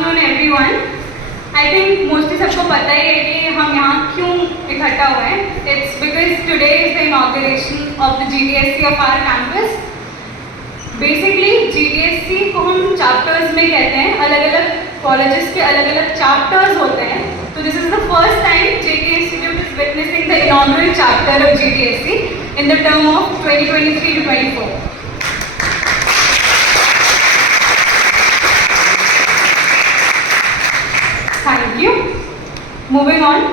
Afternoon everyone. I think mostly सबको पता ही है कि हम यहाँ क्यों इकट्ठा हुए हैं। It's because today is the inauguration of the GDSC of our campus. Basically GDSC को हम चैप्टर्स में कहते हैं, अलग अलग कॉलेजेस के अलग अलग चैप्टर्स होते हैं। तो this is the first time JK institute is witnessing the inaugural chapter of GDSC in the term of 2023 to 24. Thank you. Moving on.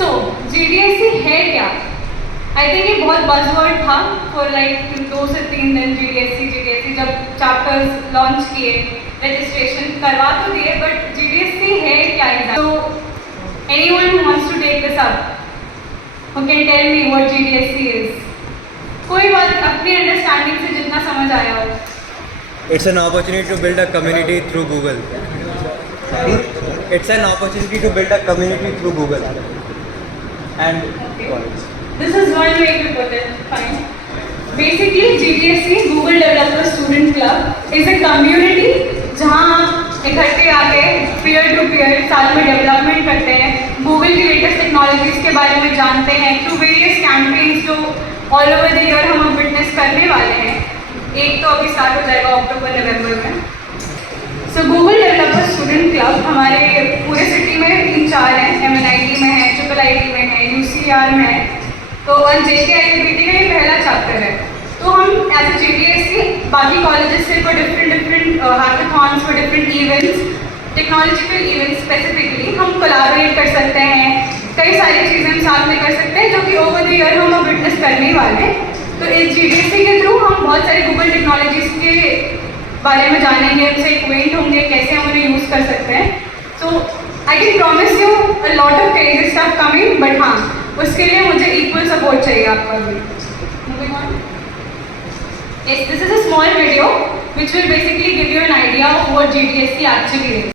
So, GDSC है क्या? I think ये बहुत buzzword था for like 2 से 3 दिन GDSC जब chapters launch किए, registration करवा तो दिए, but GDSC है क्या? So, anyone who wants to take this up, who can tell me what GDSC is? कोई बात अपनी अंडरस्टैंडिंग से जितना समझ आया हो। It's an opportunity to build a community through Google. It's an opportunity to build a community through Google. And college. This is one way to put it. Fine. Basically, GDSC Google Developer Student Club is a community जहाँ इकट्ठे आके peer to peer साथ में development करते हैं, Google की latest technologies के बारे में जानते हैं थ्रू वेरियस कैंपेन्स जो ऑल ओवर द ईयर हम विटनेस करने वाले हैं। एक तो अभी स्टार्ट हो जाएगा अक्टूबर नवंबर में। सो गूगल डेवलपर स्टूडेंट क्लब हमारे पूरे सिटी में 3-4 हैं, MNIT में है, IIIT में है, UCR में है, तो और JK IIT का ये पहला चैप्टर है। तो हम एज ए GDSC बाकी कॉलेजेस से for different hackathons, for different events, technological events specifically हम कोलैबोरेट कर सकते हैं, कई सारी चीज़ें हम साथ में कर सकते हैं जो कि ओवर द ईयर हम अब विटनेस करने वाले हैं। तो इस GDSC के थ्रू हम बहुत सारे गूगल टेक्नोलॉजीज के बारे में जानेंगे, उनसे एक्वेंट होंगे, कैसे हम उन्हें यूज़ कर सकते हैं। So I can promise you a lot of crazy stuff coming, but हाँ उसके लिए मुझे इक्वल सपोर्ट चाहिए आपका भी। Moving on. Yes, this is a small video which will basically give you an idea of what GDSC actually is.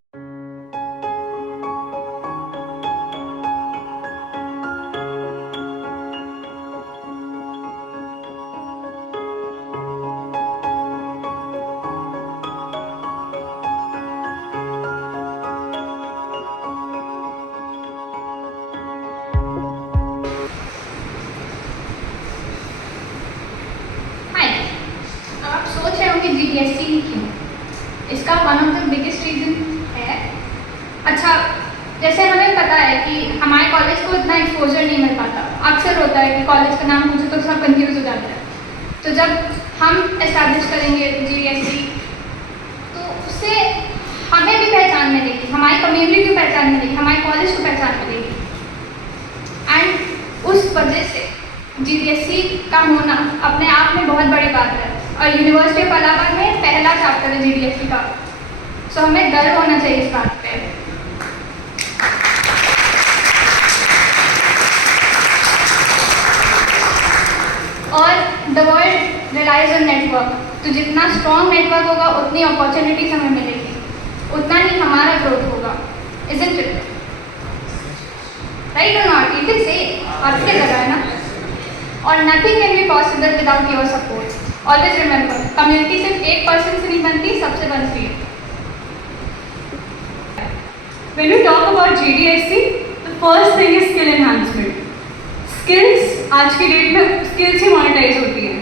सोच रहे हो कि GDSC क्यों? इसका one of the biggest reason है, अच्छा जैसे हमें पता है कि हमारे कॉलेज को इतना एक्सपोजर नहीं मिल पाता। अक्सर होता है कि कॉलेज का नाम पूछे तो सब कंफ्यूज हो जाते हैं। तो जब हम एस्टैब्लिश करेंगे GDSC तो उससे हमें भी पहचान मिलेगी, हमारी कम्युनिटी को पहचान मिलेगी, हमारे कॉलेज को पहचान मिलेगी। एंड उस वजह से GDSC का होना अपने आप में बहुत बड़ी बात है। और यूनिवर्सिटी ऑफ इलाहाबाद में पहला चैप्टर है GDSC का, सो हमें गर्व होना चाहिए इस बात पे। और the world relies on network, तो जितना स्ट्रॉन्ग नेटवर्क होगा उतनी अपॉर्चुनिटीज हमें मिलेगी, उतना ही हमारा ग्रोथ होगा। Isn't it? राइट और नॉट? यू कैन से आपके जगह है ना। और nothing can be possible without your support. Always remember, community सिर्फ एक पर्सन से नहीं बनती, सबसे बनती है। When we talk about GDSC, the first thing is skill enhancement. Skills आज की डेट में स्किल्स ही मोनेटाइज होती हैं।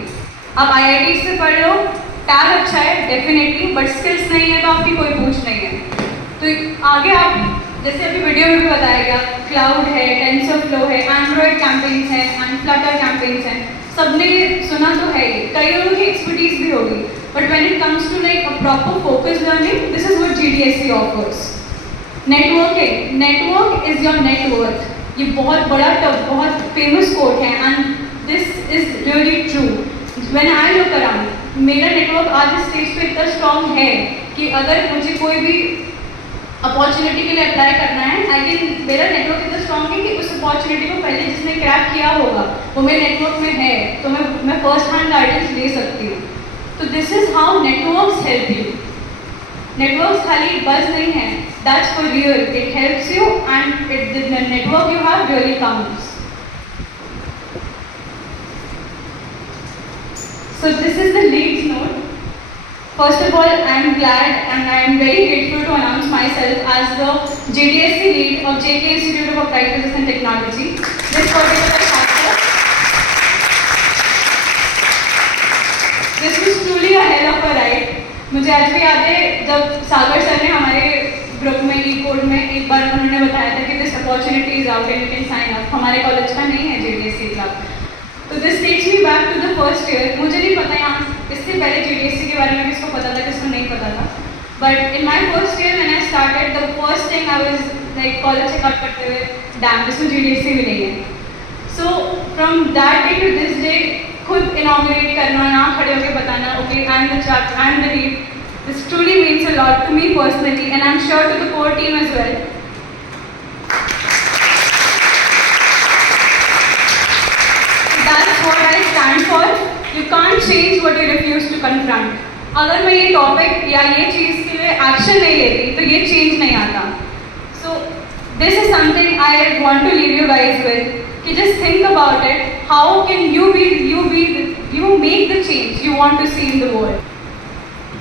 आप IIT से पढ़ लो, टैग अच्छा है डेफिनेटली, बट स्किल्स नहीं है तो आपकी कोई पूछ नहीं है। तो आगे आप जैसे अभी वीडियो में भी बताया गया, क्लाउड है, टेंसरफ्लो है, एंड्रॉयड कैंपेन्स हैं एंड फ्लटर कैंपेन्स हैं, सबने सुना तो है ही, कई लोगों की एक्सपर्टीज भी होगी, but when it comes to like a proper focus learning, this is what GDSC offers. Networking, network is your net. ये बहुत बड़ा बहुत फेमस कोट है and this is really true. When I look around, मेरा network आज इस stage पे इतना स्ट्रॉन्ग है कि अगर मुझे कोई भी अपॉर्चुनिटी के लिए अप्लाई करना है, आई कैन, मेरा नेटवर्क इतना स्ट्रॉन्ग है कि उस अपॉर्चुनिटी को पहले जिसने क्रैक किया होगा वो मेरे नेटवर्क में है, तो मैं फर्स्ट हैंड गाइडेंस ले सकती हूँ। तो this is how networks help you. Networks खाली बस नहीं है, that's for real, it helps you and the network you have really counts. So this is the leads note. First of all, I am glad and I am very grateful to announce myself as the JDSC lead of JK Institute of Applied Physics and Technology. This particular chapter, this was truly a hell of a ride. मुझे आज भी याद है जब सागर sir ने हमारे group में ई code में एक बार उन्होंने बताया था कि this opportunity is out and you can sign up. हमारे कॉलेज का नहीं है JDSC क्लब. तो this takes me back to the first year. मुझे नहीं पता यहाँ इससे पहले JDSC के बारे में किसको पता था किसको नहीं पता था. But in my first year when I started the first thing I was like college checkout करते हुए डैम इसमें JDSC भी नहीं है. So from that day to this day खुद इनॉग्रेट करना, यहाँ खड़े होकर बताना okay I am the chapter, I am the lead. This truly means a lot to me personally and I'm sure to the core team as well. That's what I stand for. You can't change what you refuse to confront. अगर मैं ये topic या ये चीज़ के लिए action नहीं लेती तो ये चेंज नहीं आता. So this is something I want to leave you guys with. कि just think about it. How can you make the change you want to see in the world?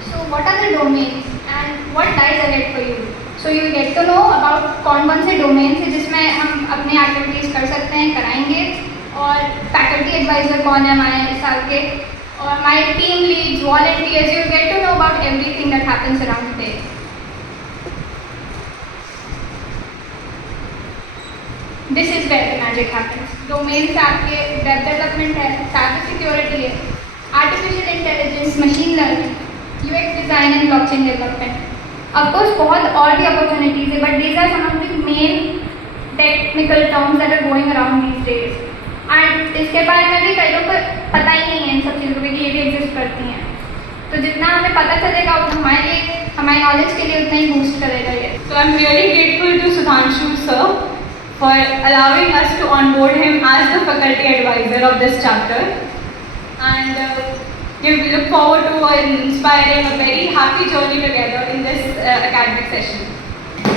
So what are the domains and what lies ahead for you? So you get to know about कौन से domains है जिसमें हम अपने activities कर सकते हैं, कराएंगे. और फैकल्टी एडवाइज़र कौन है हमारे साल के, और हमारे team leads, volunteers. You get to know about everything that happens around day. This is where the magic happens. Domains आपके वेब डेवलपमेंट है, साइबर सिक्योरिटी है, artificial intelligence, machine learning, UX design and blockchain development. Of course, बहुत और भी opportunities है, but these are some of the main technical terms that are going around these days. And इसके बारे में भी कई लोगों को पता ही नहीं है इन सब चीज़ों की ये भी एग्जिस्ट करती हैं. तो जितना हमें पता चलेगा उतना हमारे लिए, हमारे नॉलेज के लिए उतना ही बूस्ट करेगा ये. So I'm really grateful to Sudhanshu sir for allowing us to onboard him as the faculty advisor of this chapter. And we look forward to an inspiring, a very happy journey together in this academic session.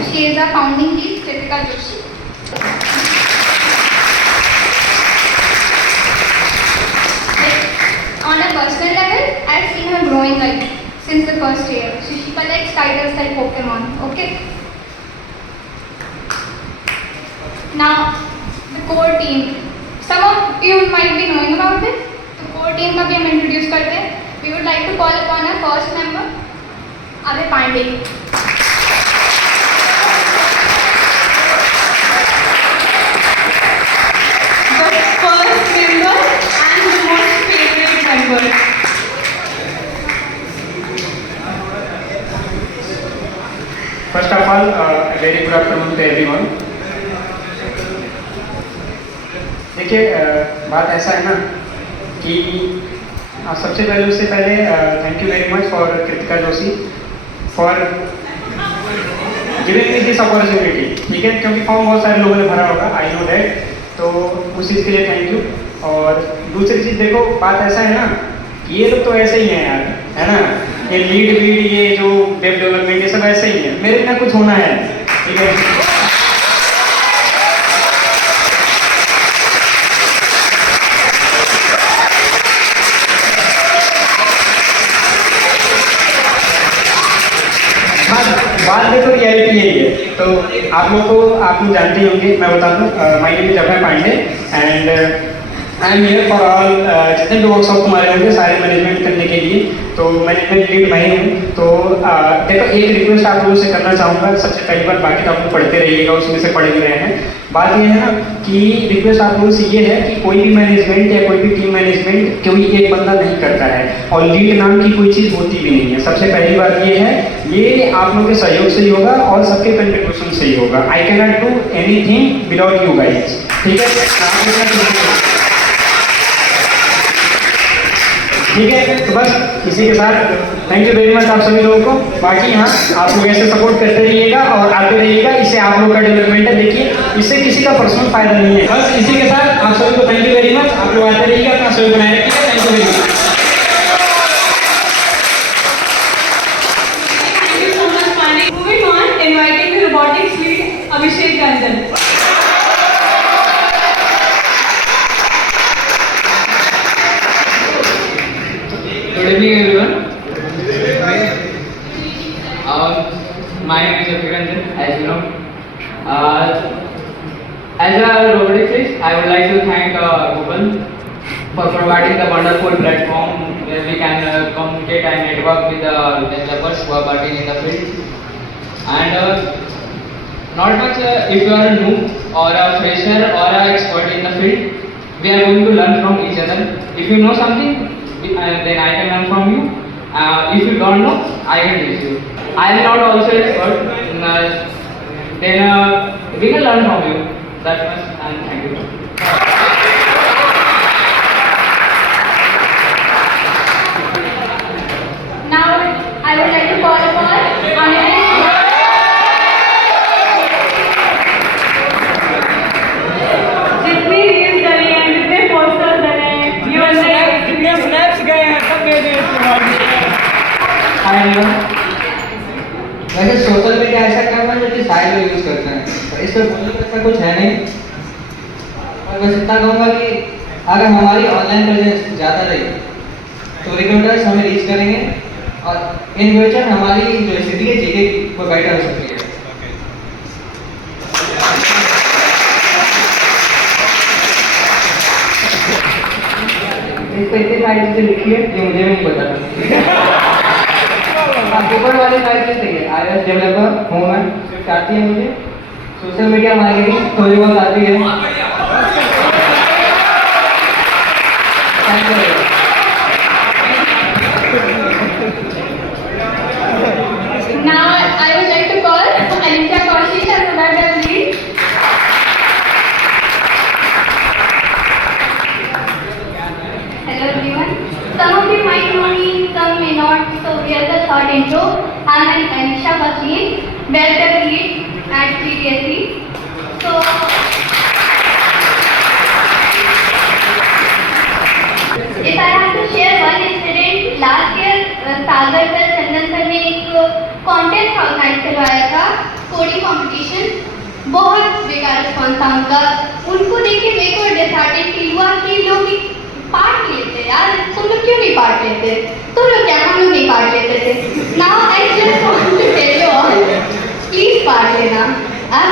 She is our founding lead, Kritika Joshi. On a personal level, I've seen her growing like since the first year. So she collects titles like Pokemon. Okay. Now, the core team. Some of you might be knowing about it. core team का भी हम introduce करते हैं. We would like to call upon our first member, Abhay Pandey. The first member and the most favorite member. First of all, a very good afternoon to everyone. देखिए बात ऐसा है ना कि सबसे पहले उससे पहले thank you very much for Kritika Joshi for giving me this opportunity. ठीक है, क्योंकि फॉर्म बहुत सारे लोगों ने भरा होगा, आई नो दैट. तो उस चीज़ के लिए थैंक यू. और दूसरी चीज़ देखो, बात ऐसा है ना कि ये लोग तो ऐसे ही हैं यार, है ना. ये लीड वीड ये जो वेब डेवलपमेंट ये सब ऐसे ही है. मेरे बिना कुछ होना है. ठीक है, बात देखो रियलिटी यही है. तो आप लोग जानते ही होंगे, मैं बता दूँ. My name is Abhay Pandey and I am here for all. जितने भी वर्कशॉप तुम्हारे होंगे सारे मैनेजमेंट करने के लिए. तो मैनेजमेंट लीड मैं ही हूँ. तो देखो एक रिक्वेस्ट आप लोगों से करना चाहूँगा. सबसे पहली बात, बाकी तो आप लोग पढ़ते रहिएगा, उसमें से पढ़ भी रहे हैं. बात ये है ना कि रिक्वेस्ट आप लोगों से ये है कि कोई भी मैनेजमेंट या कोई भी टीम मैनेजमेंट कोई एक बंदा नहीं करता है, और लीड नाम की कोई चीज़ होती भी नहीं है. सबसे पहली बात ये है, ये आप लोगों के सहयोग से ही होगा और सबके कंट्रीब्यूशन से ही होगा. I can not do anything without you guys. ठीक है, ठीक है. तो बस इसी के साथ थैंक यू वेरी मच आप सभी लोगों को. बाकी हाँ, आप लोग ऐसे सपोर्ट करते रहिएगा और आते रहिएगा. इससे आप लोग का डेवलपमेंट है. देखिए, इससे किसी का पर्सनल फायदा नहीं है. बस इसी के साथ आप सभी को थैंक यू वेरी मच. आप लोग आते रहिएगा, अपना सहयोग बनाए रखिएगा. Thank you very much. Thank you so much, Pandey. Moving on, inviting the robotics lead Abhishek Ranjan. Good evening everyone. As a roboticist, I would like to thank Google for providing the wonderful platform where we can communicate and network with the developers who are working in the field. And not much if you are a noob or a fresher or an expert in the field, we are going to learn from each other. If you know something, then I can learn from you. If you don't know, I can teach you. I am not also expert, then we can learn from you. That much, and thank you. Now, I would like to call upon Honorable जितनी reels डली हैं, जितने posters डले हैं, जितने snaps गए हैं सब मेरे वैसे सोशल मीडिया ऐसा काम है जो कि सारे लोग यूज़ करते हैं, पर इस पर बोलने का ऐसा कुछ है नहीं। और बस इतना कहूँगा कि अगर हमारी ऑनलाइन प्रेजेंस ज़्यादा रही तो रिक्रूटर्स हमें रीच करेंगे और इन फ्यूचर हमारी जो सिटी है जीके वो बेटर हो सकती है। इस पर इतनी सारी चीज़ें लिखी है जो मुझे भी नहीं पता। ऊपर वाले सारी चीज़ चाहिए, iOS डेवलपर हूँ मैं, स्विफ्ट आती है मुझे, सोशल मीडिया मार्केटिंग थोड़ी बहुत आती है। Now, I would like to call Alicia Kaushik as Madam Lead. Hello everyone. Some of you might know me, some may not. So here's the short intro. I'm Alicia Kaushik, Welfare Lead at CDSE. So, if I have to share one incident, last year Sagar sir Chandan sir ने एक contest organise करवाया था, coding competition. बहुत बेकार response था उनका। उनको देख के मेरे को डिसहार्टेड फील हुआ कि लोग पार्ट नहीं लेते। यार तुम लोग क्यों नहीं पार्ट लेते? तुम लोग क्या, हम लोग नहीं पार्ट लेते थे। Now I just want to tell you all, please part लेना। I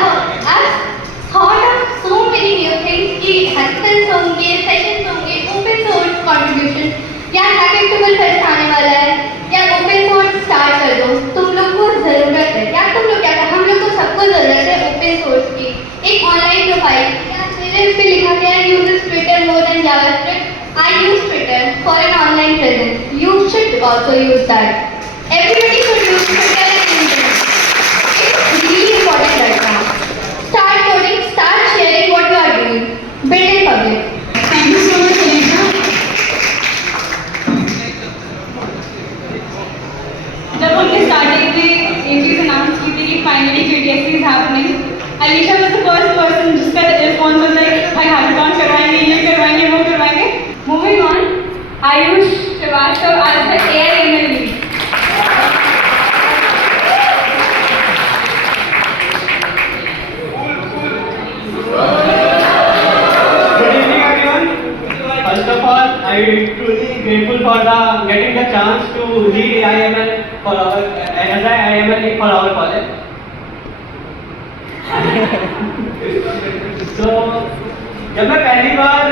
thought of so many new things कि hackathons होंगे, सेशंस होंगे, ओपन सोर्स कंट्रीब्यूशन, या हैकेटबल फेस्ट आने वाला है, या ओपन सोर्स स्टार्ट कर दो। तुम लोग को जरूरत है, या तुम लोग क्या, हम लोग को सबको जरूरत है ओपन सोर्स की। एक ऑनलाइन प्रोफाइल, या मेरे पे लिखा गया है uses Twitter more than JavaScript. I use Twitter for an online presence, you should also use that. Everybody should use Twitter and internet, it's really important right now. Start coding, start sharing what you are doing. Build in public. Thank you so much, Alicia. जब हमने starting में ये चीज़ announce की थी कि finally GDSE is happening, Alicia was the first person जिसका response होता है कि भाई हैकाथॉन करवाएंगे, ये करवाएंगे, वो करवाएंगे। Moving on, Ayush Srivastava as the AIML lead. Good evening, everyone. First of all, I am truly grateful for getting the chance to lead AIML for our as a AIML lead for our college. So, जब मैं पहली बार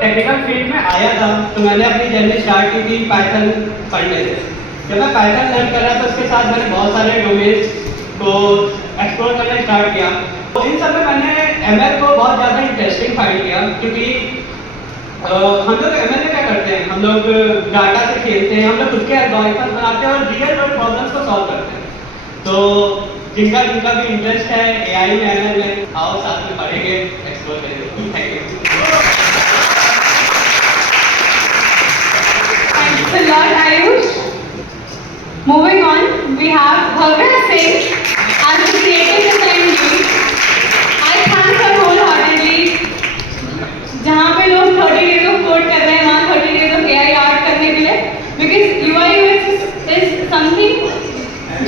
technical field में आया था तो मैंने अपनी journey start की थी पाइथन पढ़ने से। जब मैं पाइथन लर्न कर रहा था उसके साथ मैंने बहुत सारे डोमेन्स को एक्सप्लोर करना स्टार्ट किया। तो इन सब में मैंने ML को बहुत ज़्यादा इंटरेस्टिंग फाइंड किया, क्योंकि हम लोग ML में क्या करते हैं, हम लोग डाटा से खेलते हैं, हम लोग खुद के एल्गोरिथम बनाते हैं और रियल वर्ल्ड प्रॉब्लम्स को सॉल्व करते हैं। तो जिनका जिनका भी इंटरेस्ट है AI में, ML में, आओ साथ में पढ़ेंगे, एक्सप्लोर करेंगे। Thank you. Thanks a lot, Ayush. Moving on, we have Bhavya Singh as the creative design lead. I thank her wholeheartedly. जहाँ पे लोग 30 days of code कर रहे हैं, वहाँ 30 days of AI art करने के लिए, because UI UX is something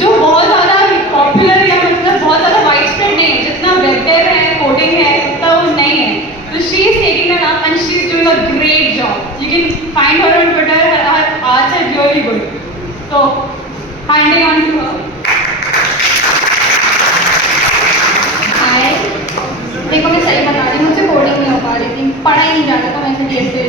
जो बहुत ज़्यादा पॉपुलर या मतलब बहुत ज़्यादा वाइड स्प्रेड नहीं है। जितना वेब डेव है, कोडिंग है, उतना वो नहीं है। So she is taking that up and she is doing a great job. You can find her on Twitter. Her arts are really good. So handing on to her. Hi, पढ़ा ही नहीं जाता था वैसे डीएस पे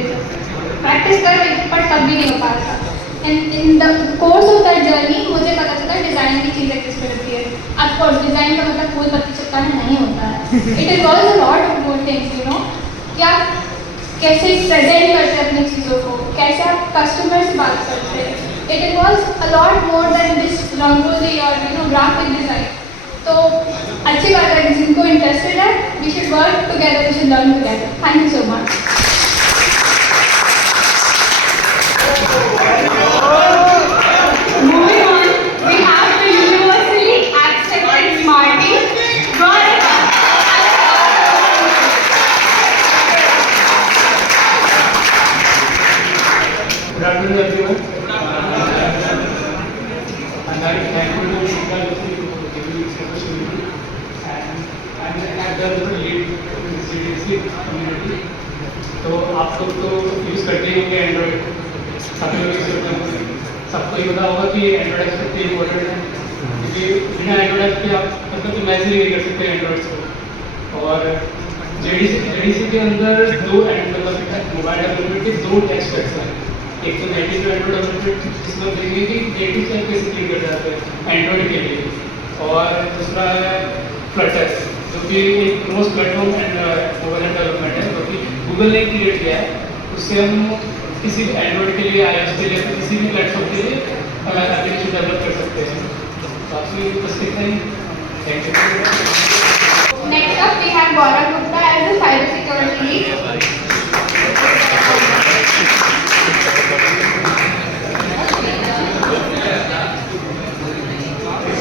practice कर रही थी पर तब भी नहीं हो पा रहा था and in the course of that journey मुझे पता चला डिज़ाइन की चीज़ एग्जिस्ट करती है ऑफकोर्स डिज़ाइन का मतलब फूल पत्ती चिपकाना नहीं होता है it involves a lot of more things you know कि आप कैसे प्रेजेंट करते हैं अपनी चीज़ों को कैसे आप कस्टमर से बात करते हैं it involves a lot more than this rangoli और यू नो ग्राफिक डिज़ाइन तो अच्छी बात है कि जिनको इंटरेस्टेड है we should work together we should learn together thank you so much Moving on, we have the universally accepted Smarty. Good afternoon, everyone. I'm very thankful to Shikha Joshi for giving me this opportunity. And I'm at the lead in the CDSC community. तो आप लोग तो use करते ही होंगे Android सभी लोग use करते होंगे सबको ये पता होगा कि एंड्रॉइड ऐप कितनी इम्पोर्टेंट है क्योंकि बिना एंड्रॉइड ऐप के आप मतलब इमेजिन नहीं कर सकते एंड्रॉइड को और जेडीसी के अंदर दो मतलब मोबाइल डेवलपमेंट के दो एस्पेक्ट्स हैं एक तो नेटिव एंड्रॉइड डेवलपमेंट जिसमें देखेंगे कि नेटिव से कैसे क्लिक कर जाते हैं एंड्रॉइड के लिए और दूसरा है फ्लटर जो कि एक most platform and mobile app development है जो कि गूगल ने क्रिएट किया है उससे हम किसी भी एंड्रॉइड के लिए iOS के लिए किसी भी प्लेटफॉर्म के लिए एप्लीकेशन डेवलप कर सकते हैं तो आपसे बस इतना ही thank you Next up, we have Gaurav Gupta as the cybersecurity lead.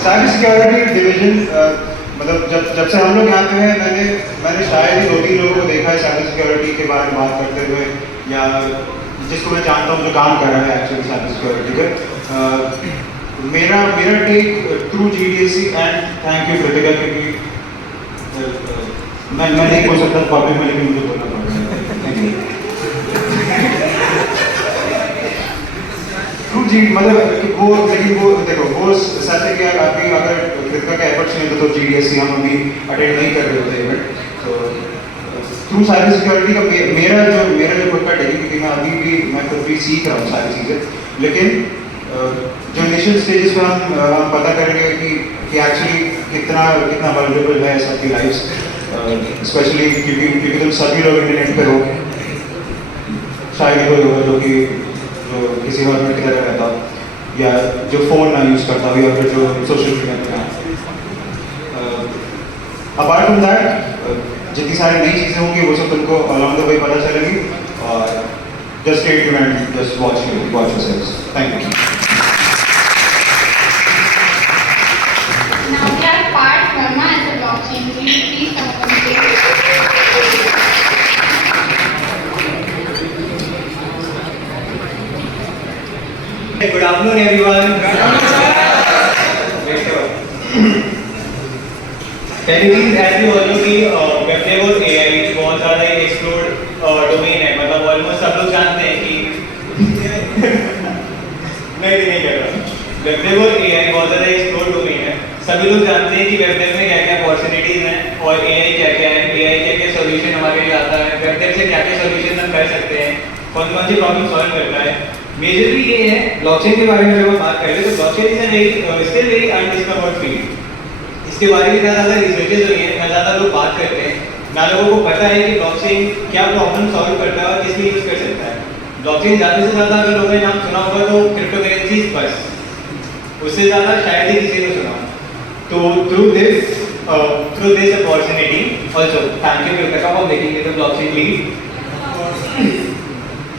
Cyber security division मतलब जब से हम लोग यहाँ पे हैं मैंने शायद ही 2-3 लोगों को देखा है साइबर सिक्योरिटी के बारे में बात करते हुए या जिसको मैं जानता हूँ जो काम कर रहा है एक्चुअली साइबर सिक्योरिटी पे मेरा take through GDSC and thank you Kritika क्योंकि मैं नहीं बोल सकता पब्लिक में लेकिन मुझे बोलना पड़ेगा थ्रू जी मतलब वो लेकिन वो देखो वो सच है कि अभी अगर कृतिका के एफर्ट्स नहीं होते तो जीडीएससी हम अभी अटेंड नहीं कर रहे होते इवेंट तो थ्रू साइबर सिक्योरिटी का मेरा जो खुद का टेक क्योंकि मैं अभी भी मैं खुद भी सीख रहा हूँ सारी चीज़ें लेकिन जो इनिशियल स्टेजेस में हम पता करेंगे कि एक्चुअली कितना वल्नरेबल है सबकी लाइफ स्पेशली क्योंकि तुम सभी लोग इंटरनेट पे हो शायद कोई होगा जो किसी और की तरह रहता हो या जो फ़ोन ना यूज़ करता हो या फिर जो सोशल मीडिया पे अपार्ट फ्रॉम दैट जितनी सारी नई चीज़ें होंगी वो सब तुमको अलॉन्ग द वे पता चलेगी और just stay tuned and just watch yourselves thank you Now we have Parth Verma as a blockchain lead. Please come up on stage. Good afternoon, everyone. Technically, as you all know, कि web dev और AI बहुत ज़्यादा ही explored domain है मतलब almost सब लोग जानते हैं कि नहीं कर रहा वेब डेव और AI बहुत ज़्यादा एक्सप्लोर्ड डोमेन है सभी लोग जानते हैं कि वेब डेव में क्या क्या अपॉर्चुनिटीज़ हैं और AI क्या क्या सोल्यूशन हमारे लिए आता है वेब डेव से क्या क्या सोल्यूशन हम कर सकते हैं कौन कौन सी प्रॉब्लम सॉल्व करता है मेजरली ये है ब्लॉकचेन के बारे में जब हम बात कर रहे हैं तो blockchain is very still very undiscovered field इसके बारे में ज़्यादा रिसर्चेज हुई हैं ना ज़्यादा लोग बात करते हैं ना लोगों को पता है कि ब्लॉकचेन क्या प्रॉब्लम सॉल्व करता है और किस लिए यूज़ कर सकता है ब्लॉकचेन ज़्यादा से ज़्यादा अगर लोगों ने नाम सुना होगा तो क्रिप्टो करेंसीज बस उससे ज़्यादा शायद ही किसी ने सुना तो through this opportunity also thank you Kritika for making it a blockchain lead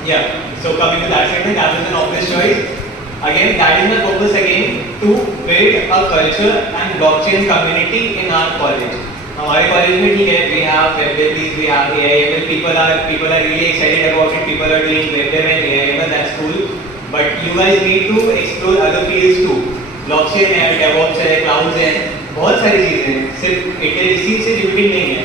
Yeah, so coming to that segment, that was an obvious choice. Again, that is my focus again to build a culture and blockchain community in our college. हमारे college में ठीक है, we have web developers, we have AI/ML. People are really excited about it. People are doing web dev and AI/ML. That's cool. But you guys need to explore other fields too. Blockchain है, DevOps है, clouds है, बहुत सारी चीजें हैं. सिर्फ इसी से लिमिटेड नहीं है.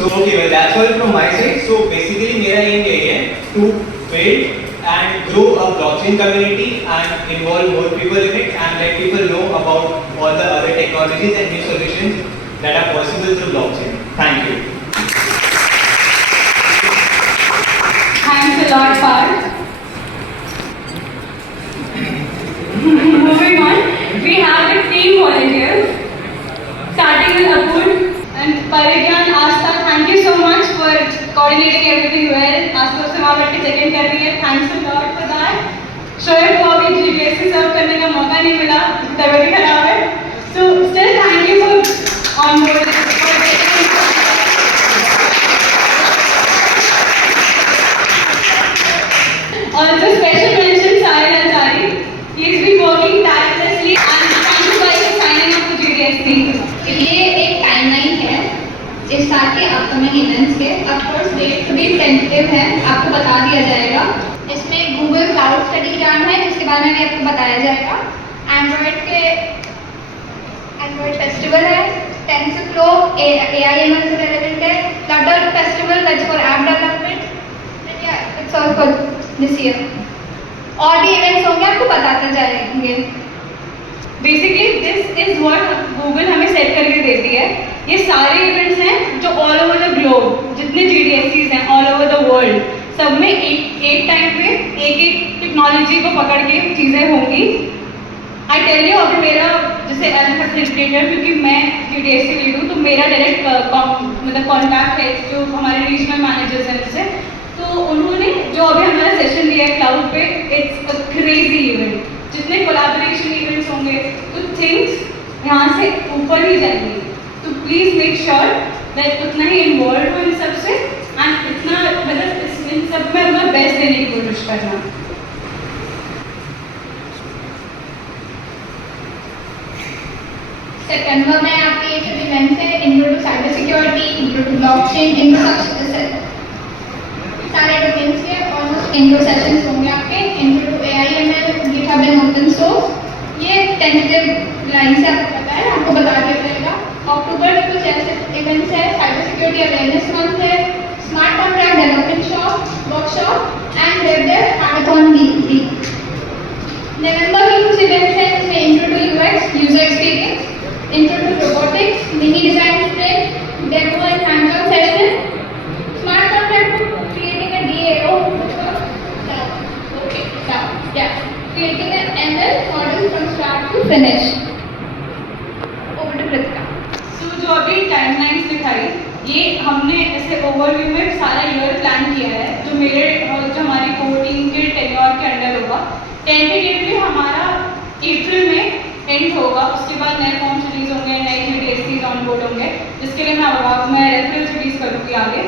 So okay, well that's all from my side. So basically मेरा aim यही है to build and grow a blockchain community and involve more people in it and let people know about all the other technologies and new solutions that are possible through blockchain. Thank you. coordinating everything well. आसपास से वहाँ बैठ के check in कर रही है. Thanks a lot for that. Shoaib को अभी GPSC सर्व करने का मौका नहीं मिला, तबीयत खराब है. So still thank you for onboarding. Also special mention Sahil Ansari. He's been working tirelessly and thank you guys for signing up for GDSC. ये एक टाइमलाइन है इस साल के अपकमिंग इवेंट्स के. ऑफकोर्स डेट भी टेंटेटिव है, आपको बता दिया जाएगा. इसमें गूगल क्लाउड स्टडी एग्जाम है जिसके बारे में भी आपको बताया जाएगा. एंड्रॉइड फेस्टिवल है. टेंसरफ्लो AIML से रिलेवेंट है. Flutter festival that's for app development. It's all for this year. और भी इवेंट्स होंगे, आपको बताते जाएंगे. Basically this is what Google हमें सेट करके देती है. ये सारे इवेंट्स हैं जो ऑल ओवर द ग्लोब, जितने GDSCs हैं ऑल ओवर द वर्ल्ड, सब में एक टाइम पे एक टेक्नोलॉजी को पकड़ के चीज़ें होंगी. आई टेल यू, अभी मेरा जैसे एज ए फैसिलिटेटर, क्योंकि मैं GDSC लीड हूँ, तो मेरा डायरेक्ट मतलब कॉन्टैक्ट है जो हमारे रीजनल मैनेजर्स हैं उनसे. तो उन्होंने जो अभी हमारा सेशन दिया है क्लाउड पे, इट्स अ क्रेजी इवेंट. जितने कोलैबोरेशन इवेंट्स होंगे तो थिंग्स यहाँ से ऊपर ही जाएंगी. तो प्लीज़ मेक श्योर दैट उतना ही इन्वॉल्व हो इन सब से एंड इतना मतलब इन सब में अपना बेस्ट देने की कोशिश करना. सितंबर में आपके ये जो इवेंट्स है, intro to cyber security, intro to blockchain, सारे डोमेन्स के ऑलमोस्ट इंट्रो सेशंस होंगे आपके. Intro to AIML, GitHub and open source. ये टेंटेटिव लाइन से आपको पता है, आपको बता दिया जाएगा. अक्टूबर में कुछ ऐसे इवेंट्स है. साइबर सिक्योरिटी अवेयरनेस मंथ है, smart contract development workshop and web dev hackathon week. नवंबर में कुछ इवेंट्स हैं जिसमें intro to UX user experience, intro to robotics, mini design sprint, demo and hands-on session, smart contract creating a DAO, creating an ML model from start to finish. Over to Kritika. तो जो अभी timelines दिखाई, ये हमने ऐसे overview में सारा year plan किया है जो हमारी कोर टीम के टेन्योर के अंडर होगा. टेंटेटिवली हमारा अप्रैल में एंड होगा. उसके बाद नए फॉर्म्स रिलीज होंगे, नए GDSCs ऑन बोर्ड होंगे, जिसके लिए मैं रेफरेंस रिलीज करूँगी आगे.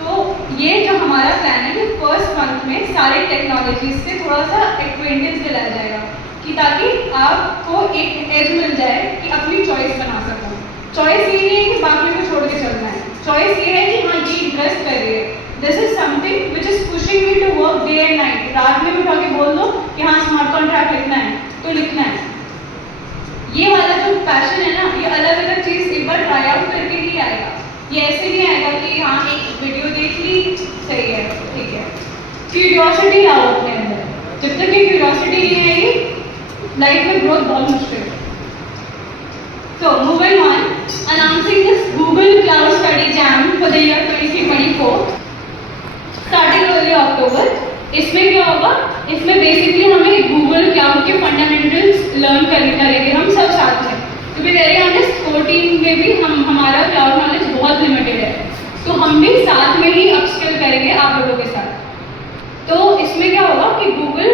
तो ये जो हमारा प्लान है, ये फर्स्ट मंथ में सारे टेक्नोलॉजीज से थोड़ा सा एक्वेंटेंस दिलाया जाएगा कि ताकि आपको एक एज मिल जाए कि अपनी चॉइस बना सको. चॉइस ये नहीं है कि बाकी को छोड़ के चलना है. चॉइस ये है कि हाँ ये इंटरेस्ट कर रही है. This is something which is pushing me to work day and night. रात में उठा के बोल दो कि हाँ स्मार्ट कॉन्ट्रैक्ट लिखना है तो लिखना है. ये वाला जो पैशन है ना, ये अलग अलग चीज़ एक बार ट्राई आउट करके ही आएगा. ये ऐसे नहीं आएगा कि हाँ एक वीडियो देख ली सही है ठीक है. क्यूरियोसिटी लाओ अपने अंदर. जब तक ये क्यूरियोसिटी नहीं आएगी लाइफ में ग्रोथ बहुत मुश्किल है. So moving on, announcing this Google Cloud Study Jam for the year 23-24, starting early October. इसमें क्या होगा, इसमें बेसिकली हमें Google Cloud के फंडामेंटल्स लर्न करेंगे हम सब साथ में. To be very honest, core team में भी हमारा क्लाउड नॉलेज बहुत लिमिटेड है, तो हम भी साथ में ही अपस्किल करेंगे आप लोगों के साथ. तो इसमें क्या होगा कि गूगल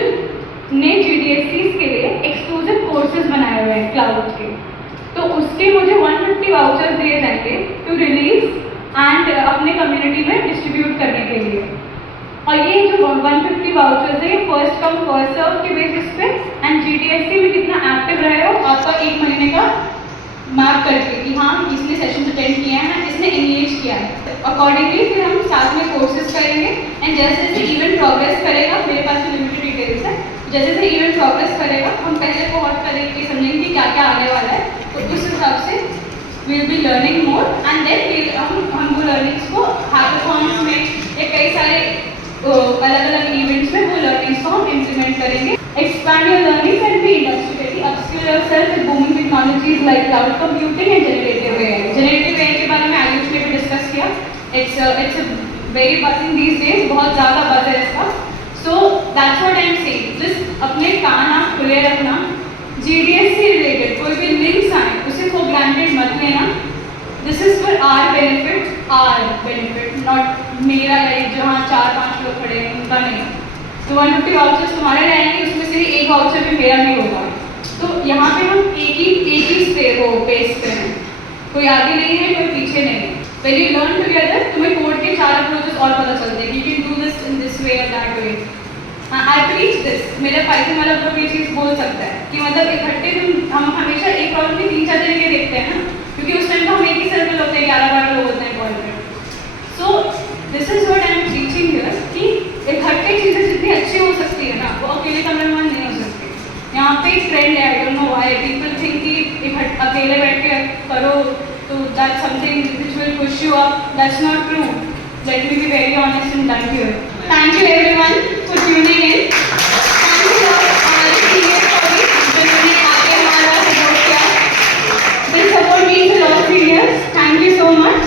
ने GDSCs के लिए एक्सक्लूसिव कोर्सेज बनाए हुए हैं क्लाउड के. तो उसके मुझे 150 वाउचर्स दिए जाएंगे टू रिलीज एंड अपने कम्युनिटी में डिस्ट्रीब्यूट करने के लिए. और ये जो 150 वाउचर्स है, ये फर्स्ट कम फर्स्ट सर्व के बेसिस पे एंड GDSC में कितना एक्टिव रहे हो आपका एक महीने का मैप करके कि हाँ इसने सेशन अटेंड किया है, इसने एंगेज किया है. अकॉर्डिंगली फिर हम साथ में कोर्सेज करेंगे एंड जैसे जैसे इवेंट प्रोग्रेस करेगा, मेरे पास तो लिमिटेड डिटेल्स है, जैसे जैसे इवेंट प्रोग्रेस करेगा हम पहले कोहॉर्ट करेंगे, समझेंगे कि क्या क्या आने वाला है. तो उस हिसाब से will be learning more and then हम वो लर्निंग्स को हैकाथॉन्स में या कई सारे अलग अलग इवेंट्स में वो लर्निंग्स को हम इम्प्लीमेंट करेंगे. Expand your learnings and be industry ready. Upskill yourself with booming technologies like cloud computing and generative AI. Generative AI के बारे में आयुष ने भी डिस्कस किया. It's very buzzing these days, बहुत ज़्यादा बज है इसका. So that's what I am saying. Just अपने कान आप खुले रखना. GDSC रिलेटेड कोई भी लिंक्स आए उसे फॉर ग्रांटेड मत लेना. This is for our benefit, not मेरा लाइक जहाँ 4-5 लोग खड़े हैं उनका नहीं। तो 150 वाउचर्स तुम्हारे रहेंगे, उसमें से एक वाउचर भी मेरा भी होगा। तो यहाँ पे हम एक ही वो बेस पे हैं, कोई आगे नहीं है कोई पीछे नहीं है। When you learn together, तुम्हें कोड के 4 अप्रोचेस और पता चलते हैं, you can do this in this way or that way। I preach this, मेरा पाइथन वाला ग्रुप ये चीज़ बोल सकता है कि मतलब इकट्ठे हम हमेशा एक प्रॉब्लम में 3-4 तरीके देखते हैं ना, क्योंकि उस टाइम तो हम एक ही सर्कल होते हैं, 11-12 लोग होते हैं कॉल पे। सो this is what I am teaching here कि इकट्ठे चीज़ें जितनी अच्छी हो सकती है ना, वो अकेले कमरे में नहीं हो सकती। यहाँ पे एक ट्रेंड है, I don't know why people think कि अकेले बैठ के करो तो that's something which will push you up. That's not true. Let me be very honest and done here. Thank you everyone for tuning in. Thank you हमारे seniors को भी जिन्होंने आगे हमारा support किया। This support means a lot seniors. Thank you so much.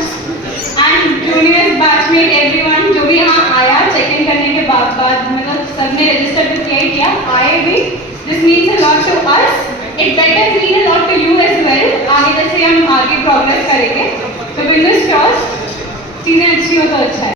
And juniors, batchmate, everyone जो भी यहाँ आया check in करने के बाद मतलब सबने register तो किया ही किया, आए भी। This means a lot to us. It better mean a lot to you as well. आगे जैसे हम आगे progress करेंगे, तो fingers crossed चीज़ें अच्छी हो तो अच्छा है।